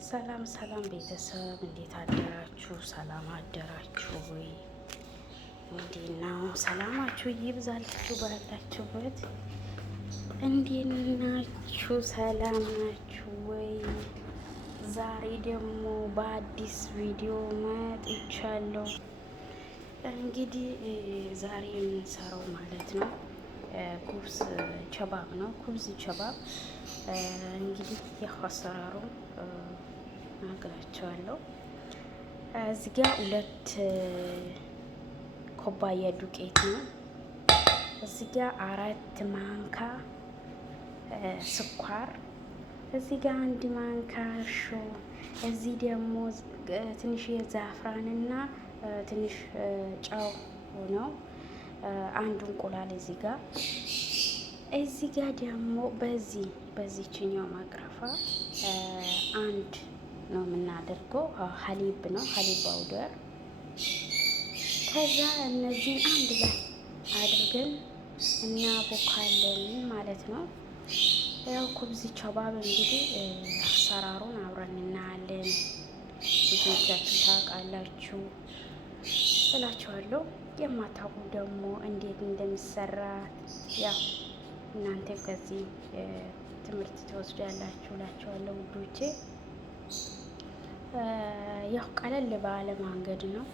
ሰላም ሰላም ቤተሰብ እንዴት አደራችሁ? ሰላም አደራችሁ ወይ? እንዴት ነው? ሰላማችሁ ይብዛላችሁ ባላችሁበት። እንዴት ናችሁ? ሰላም ናችሁ ወይ? ዛሬ ደግሞ በአዲስ ቪዲዮ መጥቻለሁ። እንግዲህ ዛሬ የምንሰራው ማለት ነው ኩብዝ ቸባብ ነው። ኩብዝ ቸባብ እንግዲህ ያው አሰራሩ አገራቸዋለሁ። እዚህ ጋር 2 ኩባያ ዱቄት ነው። እዚህ ጋር 4 ማንካ ስኳር፣ እዚህ ጋር 1 ማንካ እርሾ፣ እዚህ ደግሞ ትንሽ የዛፍራንና ትንሽ ጨው ነው። 1 እንቁላል እዚህ ጋር ደግሞ በዚህኛው ማቅረፋ 1 ነው የምናደርገው። ሀሊብ ነው፣ ሀሊብ ፓውደር። ከዛ እነዚህን አንድ ላይ አድርገን እናቦካለን ማለት ነው። ያው ኩብዝ ቸባብ እንግዲህ አሰራሩን አብረን እናያለን። ልጆቻችሁ ታውቃላችሁ እላችኋለሁ። የማታውቁ ደግሞ እንዴት እንደሚሰራ ያው እናንተ ከዚህ ትምህርት ትወስዳላችሁ እላችኋለሁ ውዶቼ። ያው ቀለል ባለ መንገድ ነው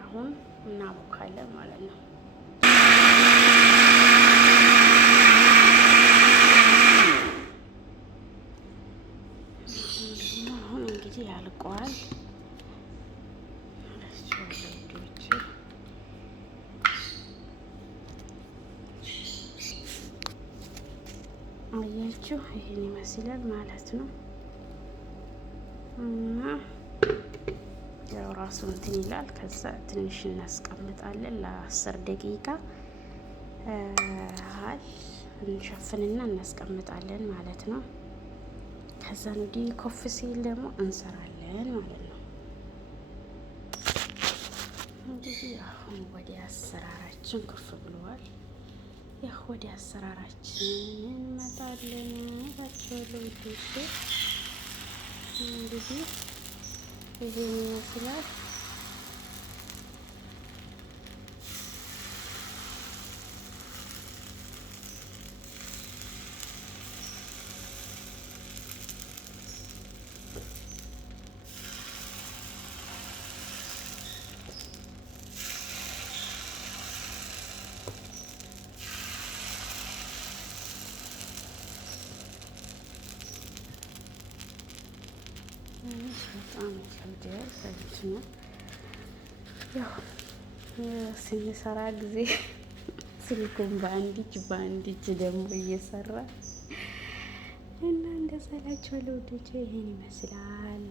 አሁን እናቦካለን ማለት ነው። አሁን እንግዲህ ያልቀዋል። አያችሁ ይሄን ይመስላል ማለት ነው። እና ያው ራሱ እንትን ይላል። ከዛ ትንሽ እናስቀምጣለን ለ10 ደቂቃ እንሸፍንና እናስቀምጣለን ማለት ነው። ከዛ እንግዲህ ኮፍ ሲል ደግሞ እንሰራለን ማለት ነው። እንግዲህ አሁን ወደ አሰራራችን ከፍ ብለዋል። ያው ወደ አሰራራችን እንመጣለን እላችኋለሁ ውዶቼ። እንግዲህ ይሄን ይመስላል። በጣም ይከብዳል። ያው ስንሰራ ጊዜ ስልኩን በአንድ እጅ ደግሞ እየሰራ እና እንደዛ እላችኋለሁ ውዶቼ። ይሄን ይመስላል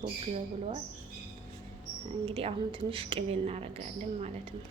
ቦግ ብለዋል። እንግዲህ አሁን ትንሽ ቅቤ እናደርጋለን ማለት ነው።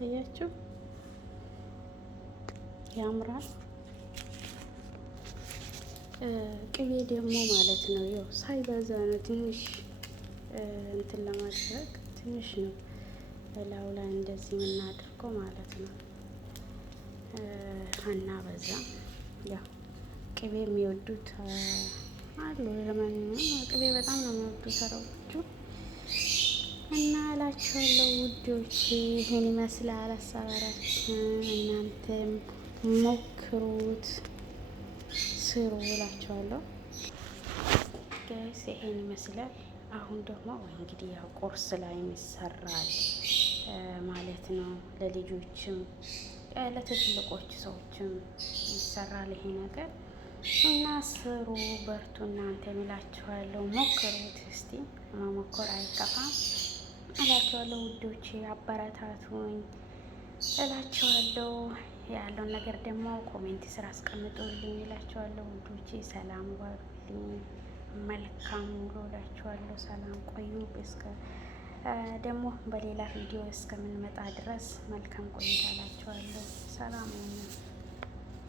አያችሁ ያምራል። ቅቤ ደግሞ ማለት ነው ያው ሳይበዛ ነው፣ ትንሽ እንትን ለማድረግ ትንሽ ነው በላዩ ላይ እንደዚህ የምናደርገው ማለት ነው። አናበዛ። ያው ቅቤ የሚወዱት አሉ። ለማንኛውም ቅቤ በጣም ነው የሚወዱት ሰራዎቹ እና እላችኋለሁ ውዶች። ይሄን ይመስላል አሰራራችን። እናንተም ሞክሩት፣ ስሩ እላችኋለሁ ጋይስ። ይሄን ይመስላል። አሁን ደግሞ እንግዲህ ያው ቁርስ ላይ ይሰራል ማለት ነው። ለልጆችም ለትልቆች ሰዎችም ይሰራል ይሄ ነገር እና ስሩ፣ በርቱ እናንተ እላችኋለሁ። ሞክሩት እስቲ፣ መሞከር አይከፋም እላችኋለሁ ውዶቼ። አበረታቱኝ እላችኋለሁ። ያለውን ነገር ደግሞ ኮሜንት ስራ አስቀምጡልኝ እላችኋለሁ ውዶቼ። ሰላም ዋሉልኝ፣ መልካም ውሎ እላችኋለሁ። ሰላም ቆዩ። እስከ ደግሞ በሌላ ቪዲዮ እስከምንመጣ ድረስ መልካም ቆይታ እላችኋለሁ። ሰላም